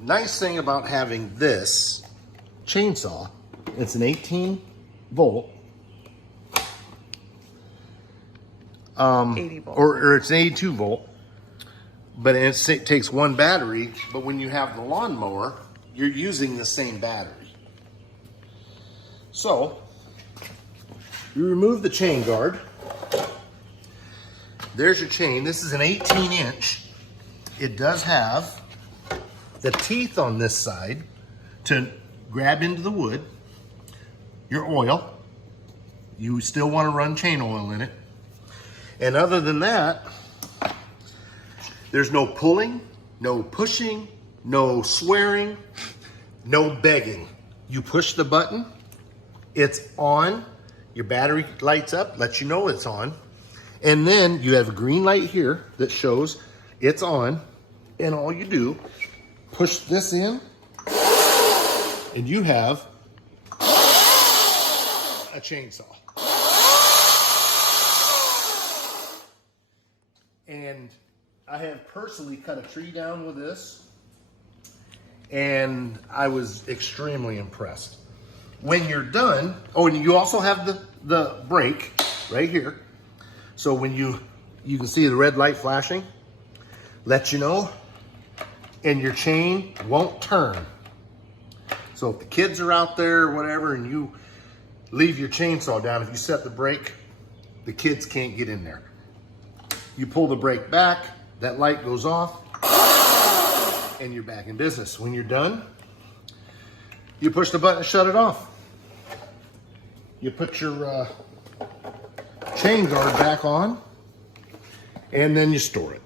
Nice thing about having this chainsaw, it's an 18 volt. 80 volt. Or it's an 82 volt, but it takes one battery. But when you have the lawnmower, you're using the same battery. So you remove the chain guard. There's your chain. This is an 18-inch. It does have the teeth on this side to grab into the wood. Your oil. You still want to run chain oil in it. And other than that, there's no pulling, no pushing, no swearing, no begging. You push the button, it's on, your battery lights up, lets you know it's on. And then you have a green light here that shows it's on. And all you do, push this in, and you have a chainsaw. And I have personally cut a tree down with this, and I was extremely impressed. When you're done, oh, and you also have the brake right here. So when you can see the red light flashing, let you know, and your chain won't turn. So if the kids are out there or whatever and you leave your chainsaw down, if you set the brake, the kids can't get in there. You pull the brake back, that light goes off, and you're back in business. When you're done, you push the button and shut it off. You put your chain guard back on, and then you store it.